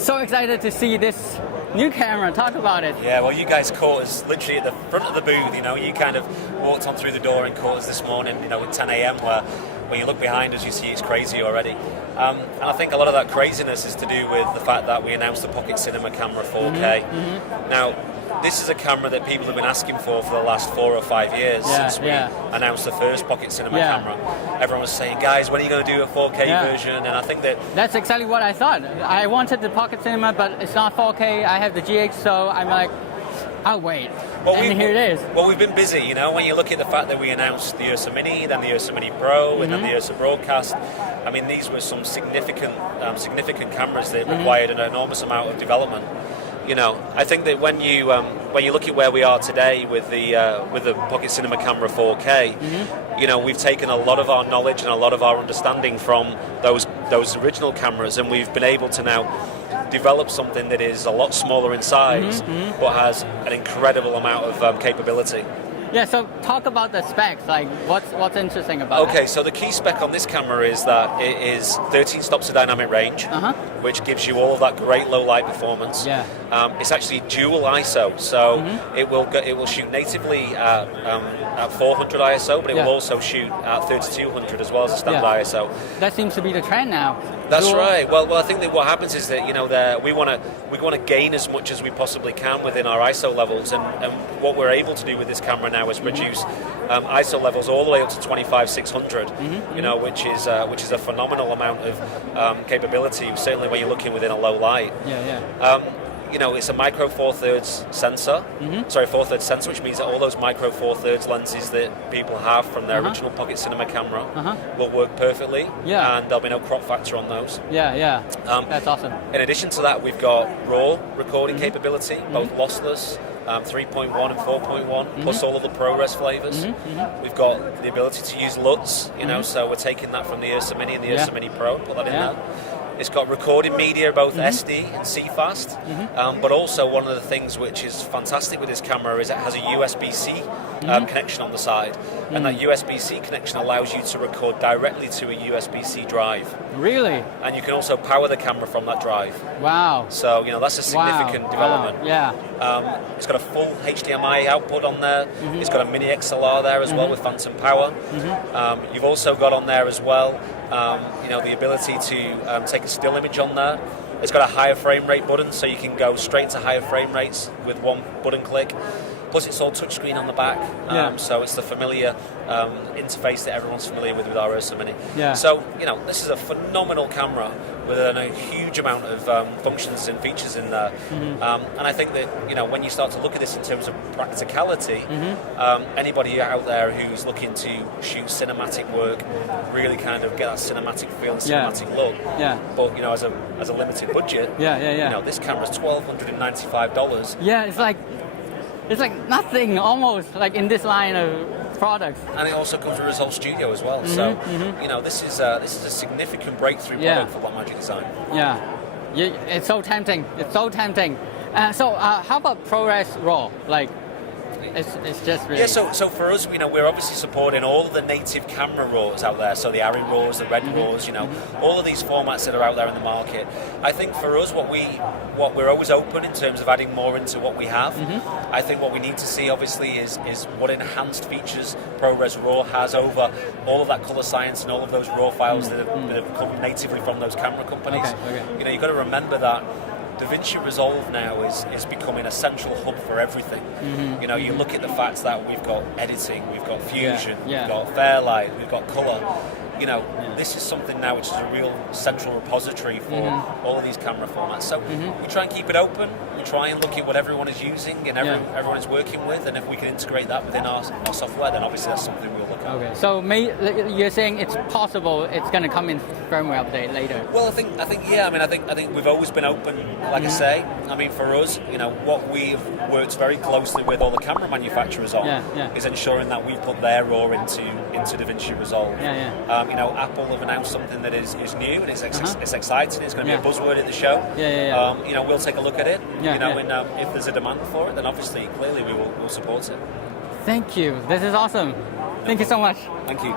So excited to see this new camera. Talk about it. Yeah, well, you guys caught us literally at the front of the booth. You know, you kind of walked on through the door and caught us this morning. You know, at 10 a.m. where when you look behind us, you see it's crazy already. And I think a lot of that craziness is to do with the fact that we announced the Pocket Cinema Camera 4K. Now, this is a camera that people have been asking for the last 4 or 5 years since we announced the first Pocket Cinema camera. Everyone was saying, guys, when are you going to do a 4K version? And I think that's exactly what I thought. I wanted the Pocket Cinema, but it's not 4K. I have the GH, so I'm like, I'll wait. Well, and here it is. Well, we've been busy, you know, when you look at the fact that we announced the Ursa Mini, then the Ursa Mini Pro, and then the Ursa Broadcast. I mean, these were some significant cameras that required an enormous amount of development. You know, I think that when you look at where we are today with the Pocket Cinema Camera 4K, you know, we've taken a lot of our knowledge and a lot of our understanding from those original cameras, and we've been able to now develop something that is a lot smaller in size, but has an incredible amount of capability. Yeah, so talk about the specs, like what's interesting about it? Okay, so the key spec on this camera is that it is 13 stops of dynamic range, which gives you all of that great low light performance. Yeah. It's actually dual ISO, so it will shoot natively at 400 ISO, but it will also shoot at 3200 as well as a standard ISO. That seems to be the trend now. That's right. Well, I think that what happens is that, you know, we want to gain as much as we possibly can within our ISO levels, and what we're able to do with this camera now is produce ISO levels all the way up to 25600. You know, which is a phenomenal amount of capability. Certainly when you're looking within a low light. You know, it's a micro 4/3 sensor. Sorry, 4/3 sensor, which means that all those micro 4/3 lenses that people have from their original Pocket Cinema camera will work perfectly. And there'll be no crop factor on those. That's awesome. In addition to that, we've got RAW recording capability, both lossless, 3.1 and 4.1, plus all of the ProRes flavors. We've got the ability to use LUTs, you know, so we're taking that from the Ursa Mini and the Ursa Mini Pro, put that in there. It's got recorded media, both SD and CFast, but also one of the things which is fantastic with this camera is it has a USB-C connection on the side, and that USB-C connection allows you to record directly to a USB-C drive. Really? And you can also power the camera from that drive. Wow. So, you know, that's a significant development. It's got a full HDMI output on there. It's got a mini XLR there as well with phantom power. You've also got on there as well, you know, the ability to take a still image on there. It's got a higher frame rate button, so you can go straight to higher frame rates with one button click. Plus, it's all touchscreen on the back, so it's the familiar interface that everyone's familiar with our Ursa Mini. So, you know, this is a phenomenal camera with a huge amount of functions and features in there. And I think that, you know, when you start to look at this in terms of practicality, anybody out there who's looking to shoot cinematic work, really kind of get that cinematic feel, cinematic look, but, you know, as a limited budget, you know, this camera's $1,295. Yeah, it's like nothing, almost, like in this line of products. And it also comes with Resolve Studio as well. So, you know, this is a significant breakthrough product for Blackmagic Design. It's so tempting. It's so tempting. So how about ProRes RAW? Like, it's just really... Yeah, so for us, you know, we're obviously supporting all of the native camera RAWs out there. So the Arri RAWs, the Red RAWs, you know, all of these formats that are out there in the market. I think for us, what we're always open in terms of adding more into what we have. I think what we need to see, obviously, is what enhanced features ProRes RAW has over all of that color science and all of those RAW files that have come natively from those camera companies. You know, you've got to remember that DaVinci Resolve now is becoming a central hub for everything. You know, you look at the fact that we've got editing, we've got fusion, we've got Fairlight, we've got color. You know, this is something now which is a real central repository for all of these camera formats. So we try and keep it open. We try and look at what everyone is using and everyone is working with, and if we can integrate that within our software, then obviously that's something we'll look at. Okay, so you're saying it's possible it's going to come in firmware update later? Well, I think yeah. I think we've always been open. Like I say, I mean, for us, you know, what we've worked very closely with all the camera manufacturers on is ensuring that we put their RAW into DaVinci Resolve. You know, Apple have announced something that is new and it's exciting. It's going to be a buzzword at the show. You know, we'll take a look at it. You know, and if there's a demand for it, then obviously, clearly, we'll support it. Thank you. This is awesome. Thank you so much. Thank you.